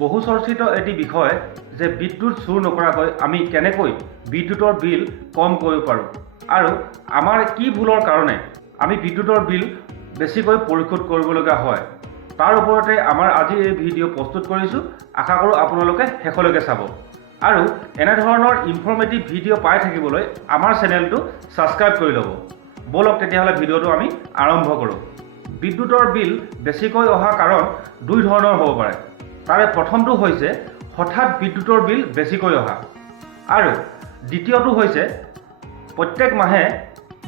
বহু চৰ্চিত এটি বিষয় যে বিদ্যুৎ চুৰ নকৰাকৈ আমি কেনেকৈ বিদ্যুতৰ বিল কম কৰিব পাৰোঁ আৰু আমাৰ কি ভুলৰ কাৰণে আমি বিদ্যুতৰ বিল বেছিকৈ পৰিশোধ কৰিবলগীয়া হয় তাৰ ওপৰতে আমাৰ আজি এই ভিডিঅ' প্ৰস্তুত কৰিছোঁ। আশা কৰোঁ আপোনালোকে শেষলৈকে চাব আৰু এনেধৰণৰ ইনফৰ্মেটিভ ভিডিঅ' পাই থাকিবলৈ আমাৰ চেনেলটো ছাবস্ক্ৰাইব কৰি ল'ব। বলক তেতিয়াহ'লে ভিডিঅ'টো আমি আৰম্ভ কৰোঁ। বিদ্যুতৰ বিল বেছিকৈ অহা কাৰণ দুই ধৰণৰ হ'ব পাৰে। তাৰে প্ৰথমটো হৈছে হঠাৎ বিদ্যুতৰ বিল বেছিকৈ অহা আৰু দ্বিতীয়টো হৈছে প্ৰত্যেক মাহে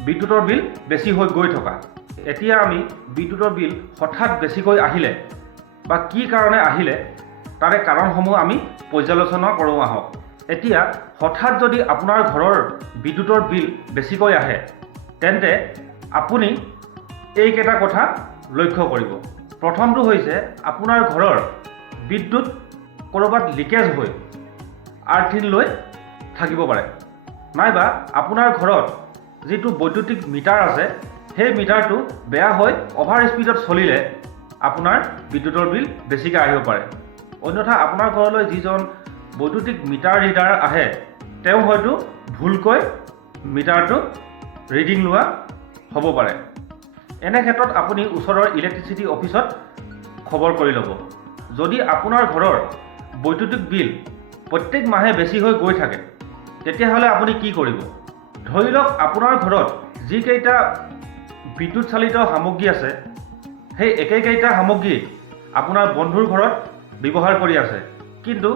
বিদ্যুতৰ বিল বেছি হৈ গৈ থকা। এতিয়া আমি বিদ্যুতৰ বিল হঠাৎ বেছিকৈ আহিলে বা কি কাৰণে আহিলে তাৰে কাৰণসমূহ আমি পৰ্যালোচনা কৰোঁ আহক। এতিয়া হঠাৎ যদি আপোনাৰ ঘৰৰ বিদ্যুতৰ বিল বেছিকৈ আহে তেন্তে আপুনি এইকেইটা কথা লক্ষ্য কৰিব। প্ৰথমটো হৈছে আপোনাৰ ঘৰৰ বিদ্যুৎ ক'ৰবাত লিকেজ হৈ আৰ্থিন লৈ থাকিব পাৰে, নাইবা আপোনাৰ ঘৰত যিটো বৈদ্যুতিক মিটাৰ আছে সেই মিটাৰটো বেয়া হৈ অভাৰ স্পীডত চলিলে আপোনাৰ বিদ্যুতৰ বিল বেছিকৈ আহিব পাৰে। অন্যথা আপোনাৰ ঘৰলৈ যিজন বৈদ্যুতিক মিটাৰ ৰিডাৰ আহে তেওঁ হয়তো ভুলকৈ মিটাৰটো ৰিডিং লোৱা হ'ব পাৰে। এনে ক্ষেত্ৰত আপুনি ওচৰৰ ইলেক্ট্ৰিচিটি অফিচত খবৰ কৰি ল'ব। যদি আপোনাৰ ঘৰৰ বৈদ্যুতিক বিল প্ৰত্যেক মাহে বেছি হৈ গৈ থাকে তেতিয়াহ'লে আপুনি কি কৰিব? ধৰি লওক আপোনাৰ ঘৰত যিকেইটা বিদ্যুৎ চালিত সামগ্ৰী আছে সেই একেইকেইটা সামগ্ৰী আপোনাৰ বন্ধুৰ ঘৰত ব্যৱহাৰ কৰি আছে, কিন্তু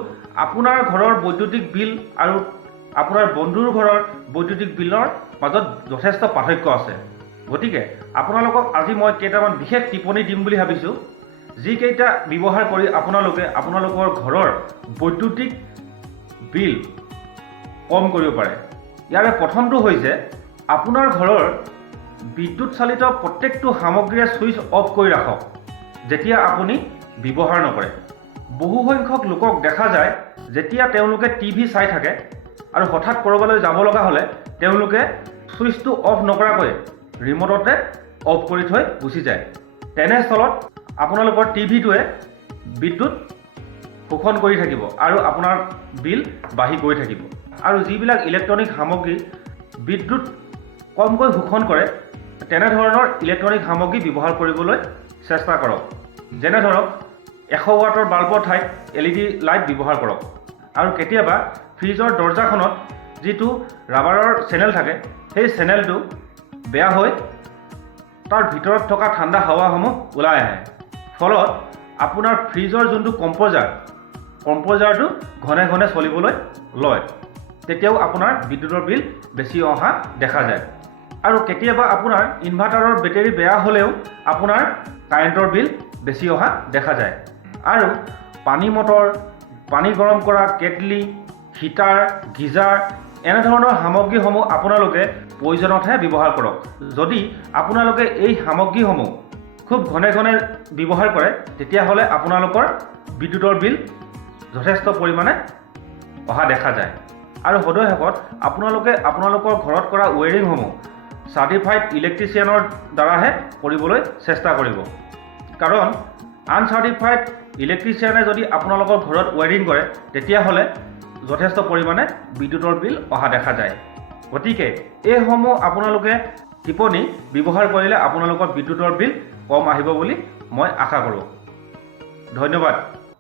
আপোনাৰ ঘৰৰ বৈদ্যুতিক বিল আৰু আপোনাৰ বন্ধুৰ ঘৰৰ বৈদ্যুতিক বিলৰ মাজত যথেষ্ট পাৰ্থক্য আছে। গতিকে আপোনালোকক আজি মই কেইটামান বিশেষ টিপ্পনী দিম বুলি ভাবিছোঁ যিকেইটা ব্যৱহাৰ কৰি আপোনালোকৰ ঘৰৰ বৈদ্যুতিক বিল কম কৰিব পাৰে। ইয়াৰে প্ৰথমটো হৈছে আপোনাৰ ঘৰৰ বিদ্যুৎ চালিত প্ৰত্যেকটো সামগ্ৰীৰে ছুইচ অফ কৰি ৰাখক যেতিয়া আপুনি ব্যৱহাৰ নকৰে। বহু সংখ্যক লোকক দেখা যায় যেতিয়া তেওঁলোকে টিভি চাই থাকে আৰু হঠাৎ ক'ৰবালৈ যাব লগা হ'লে তেওঁলোকে ছুইচটো অফ নকৰাকৈ ৰিম'টতে অফ কৰি থৈ গুচি যায়। তেনেস্থলত আপোনালোকৰ টিভিটোৱে বিদ্যুৎ শোষণ কৰি থাকিব আৰু আপোনাৰ বিল বাঢ়ি গৈ থাকিব। আৰু যিবিলাক ইলেক্ট্ৰনিক সামগ্ৰী বিদ্যুৎ কমকৈ শোষণ কৰে তেনেধৰণৰ ইলেক্ট্ৰনিক সামগ্ৰী ব্যৱহাৰ কৰিবলৈ চেষ্টা কৰক। যেনে ধৰক 100 ৱাটৰ বাল্বৰ ঠাইত LED লাইট ব্যৱহাৰ কৰক। আৰু কেতিয়াবা ফ্ৰিজৰ দৰ্জাখনত যিটো ৰাবাৰৰ চেনেল থাকে সেই চেনেলটো বেয়া হৈ তাৰ ভিতৰত থকা ঠাণ্ডা হাৱাসমূহ ওলাই আহে, ফলত আপোনাৰ ফ্ৰিজৰ যোনটো কম্প'জাৰটো ঘনে ঘনে চলিবলৈ লয়, তেতিয়াও আপোনাৰ বিদ্যুতৰ বিল বেছি অহা দেখা যায়। আৰু কেতিয়াবা আপোনাৰ ইনভাৰ্টাৰৰ বেটেৰী বেয়া হ'লেও আপোনাৰ কাৰেণ্টৰ বিল বেছি অহা দেখা যায়। আৰু পানী মটৰ, পানী গৰম কৰা কেটলি, হিটাৰ, গিজাৰ এনেধৰণৰ সামগ্ৰীসমূহ আপোনালোকে প্ৰয়োজনতহে ব্যৱহাৰ কৰক। যদি আপোনালোকে এই সামগ্ৰীসমূহ খুব ঘনে ঘনে ব্যৱহাৰ কৰে তেতিয়াহ'লে আপোনালোকৰ বিদ্যুতৰ বিল যথেষ্ট পৰিমাণে অহা দেখা যায়। আৰু সদয় আপোনালোকে আপোনালোকৰ ঘৰত কৰা ৱেৰিংসমূহ চাৰ্টিফাইড ইলেক্ট্ৰিচিয়ানৰ দ্বাৰাহে কৰিবলৈ চেষ্টা কৰিব, কাৰণ আনচাৰ্টিফাইড ইলেক্ট্ৰিচিয়ানে যদি আপোনালোকৰ ঘৰত ৱেৰিং কৰে তেতিয়াহ'লে যথেষ্ট পৰিমাণে বিদ্যুতৰ বিল অহা দেখা যায়। গতিকে এইসমূহ আপোনালোকে টিপ্পনী ব্যৱহাৰ কৰিলে আপোনালোকৰ বিদ্যুতৰ বিল কম আহিব বুলি মই আশা কৰোঁ। ধন্যবাদ।